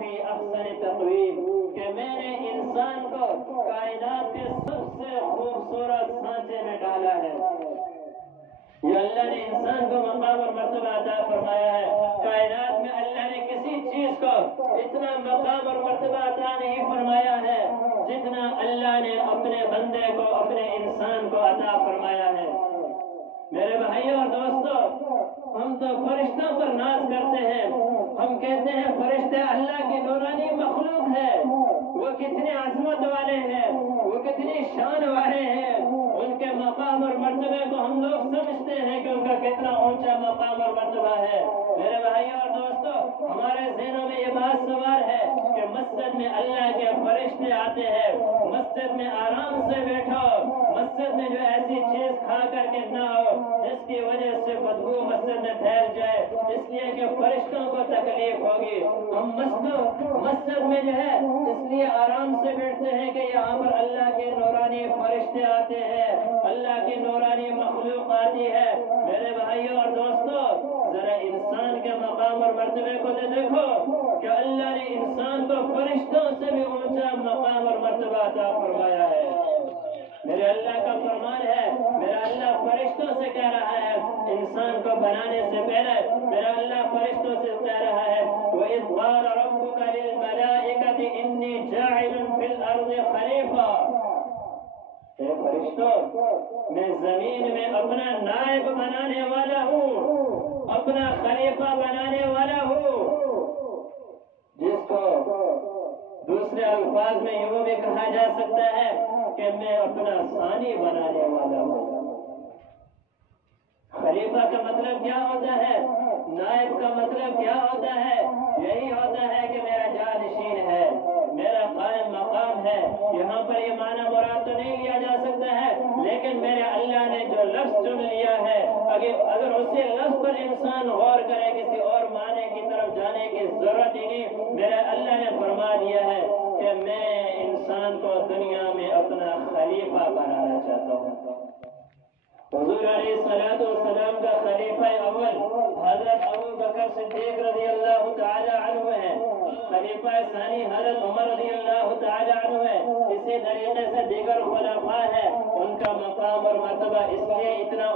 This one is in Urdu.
فی احسن تقویم، کہ میں نے انسان کو کائنات کے سب سے خوبصورت سانچے میں ڈالا ہے۔ یہ اللہ نے انسان کو مقام اور مرتبہ عطا فرمایا ہے۔ کائنات میں اللہ نے کسی چیز کو اتنا مقام اور مرتبہ عطا نہیں فرمایا ہے جتنا اللہ نے اپنے بندے کو، اپنے انسان کو عطا فرمایا ہے۔ میرے بھائیوں اور دوستوں، ہم تو فرشتوں پر ناز کرتے ہیں، ہم کہتے ہیں فرشتے اللہ کی نورانی مخلوق ہے، وہ کتنے عظمت والے ہیں، وہ کتنی شان والے ہیں، ان کے مقام اور مرتبے کو ہم لوگ سمجھتے ہیں کہ ان کا کتنا اونچا مقام اور مرتبہ ہے۔ میرے بھائیوں اور دوستوں، ہمارے ذہنوں میں یہ بات سوار ہے کہ مسجد میں اللہ کے فرشتے آتے ہیں، مسجد میں آرام سے بیٹھو، مسجد میں جو ایسی چیز کھا کر کے نہ ہو جس کی وجہ سے بدبو مسجد میں پھیل جائے، اس لیے کہ فرشتوں کو تکلیف ہوگی۔ ہم مسجد میں جو ہے اس لیے آرام سے بیٹھتے ہیں کہ یہاں پر اللہ کے نورانی فرشتے آتے ہیں، اللہ کی نورانی مخلوق آتی ہے۔ میرے بھائیوں اور دوستوں، ذرا انسان کے مقام اور مرتبے کو دیکھو کہ اللہ نے انسان کو فرشتوں سے بھی اونچا مقام اور مرتبہ عطا فرمایا ہے۔ میرے اللہ کا فرمان ہے، میرا اللہ فرشتوں سے کہہ رہا ہے، انسان کو بنانے سے پہلے میرا اللہ فرشتوں سے کہہ رہا ہے، وَإِذْ قَالَ رَبُّكَ لِلْمَلَائِكَةِ إِنِّي جَاعِلٌ فِي الْأَرْضِ خَلِيفَةً، اے فرشتوں، میں زمین میں اپنا نائب بنانے والا ہوں، اپنا خلیفہ بنانے والا ہوں، جس کو دوسرے الفاظ میں یوں بھی کہا جا سکتا ہے کہ میں اپنا ثانی بنانے والا ہوں۔ خلیفہ کا مطلب کیا ہوتا ہے؟ نائب کا مطلب کیا ہوتا ہے؟ یہی ہوتا ہے کہ میرا جانشین ہے، میرا قائم مقام ہے۔ یہاں پر یہ معنی مراد تو نہیں لیا جا سکتا ہے، لیکن میرے اللہ نے جو لفظ چن لیا ہے، اگر اسی لفظ پر انسان غور کرے، کسی اور معنی کی طرف جانے کی ضرورت ہی نہیں۔ میرے اللہ نے فرما دیا ہے کہ میں انسان کو دنیا میں اپنا خلیفہ بنانا چاہتا ہوں۔ حضور علیہ السلام کا خلیفہ اول حضرت ابو بکر صدیق رضی اللہ تعالی عنہ ہے، خلیفہ ثانی حضرت عمر رضی اللہ تعالی عنہ ہے۔ اسی طریقے سے دیگر خلفاء ہیں، ان کا مقام اور مرتبہ اس لیے اتنا